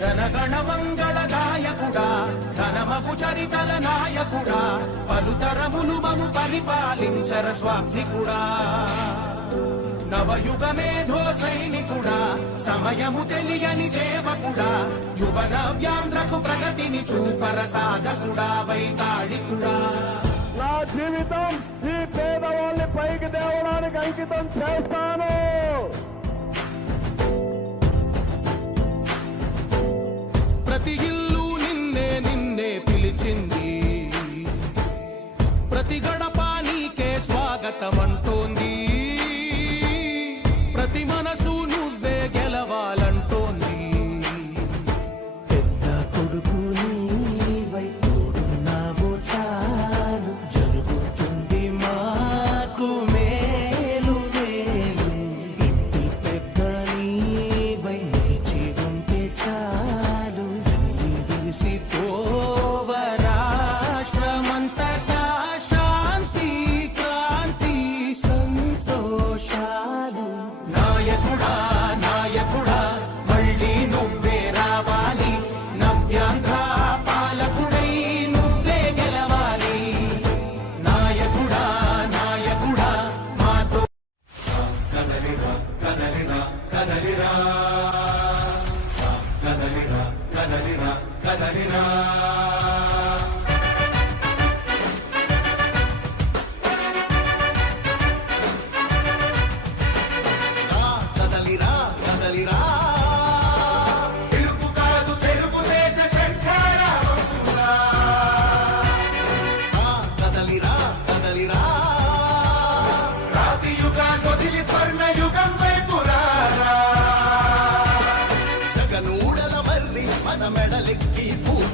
జనగణ మంగళ నాయకుడా ఘనమగు చరితల నాయకుడా పలుతరములు మము పరిపాలించర స్వామికుడా నవయుగ మేధో సైనికుడా సమయము తెలియని సేవకుడా యువన వ్యాంధ్రకు ప్రగతిని చూపర సాధకుడా వైతాళికుడా. నా జీవితం ఈ పేదవాళ్ళని పైకి దేవడానికి అంకితం చేస్తాను. மத்தியில்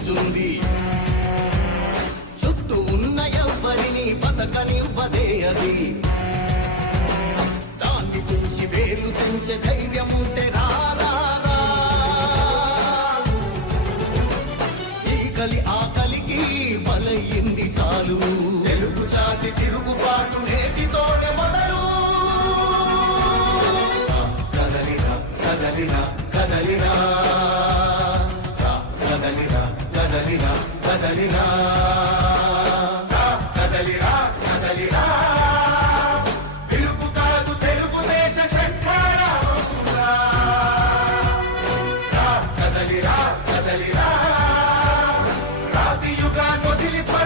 కూర్చుంది చుట్టూ ఉన్న ఎవ్వరిని బతకనివ్వదే అది. దాన్ని తుంచి వేలు తుంచే ధైర్యం ఉంటే రారా రా, ఈ కలి ఆకలికి బలయ్యింది చాలు. తెలుగు జాతి తిరుగుబాటు నేటితోనే మొదలు. కదలిరా కదలిరా. Till it's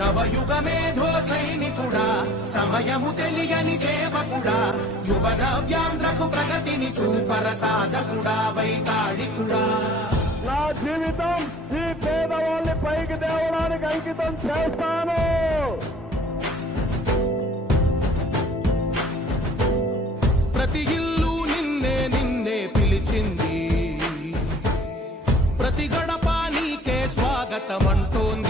స్వామికుడా నవయుగమేధో సైనికుడా సమయము తెలియని సేవకుడా యువన వ్యాంధ్రకు ప్రగతిని చూపర సాధకుడా వైతాళికుడా. నా జీవితం ఈ పేదవాళ్ళని పైకి తేవడానికి అంకితం చేస్తాను. ప్రతి ఇల్లు నిన్నే నిన్నే పిలిచింది. ప్రతి గడప నీకే స్వాగతం అంటోంది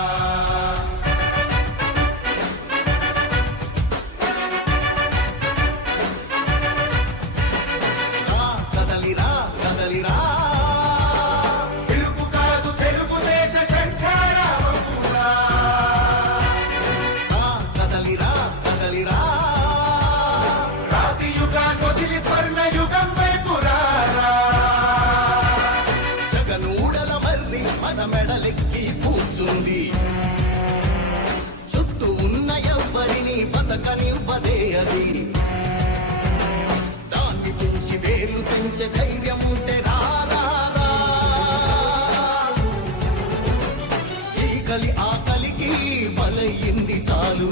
అది దాన్ని తుంచి వేలు తుంచే ధైర్యం ఉంటే రాదా ఈ కలి ఆకలికి బలయ్యింది చాలు.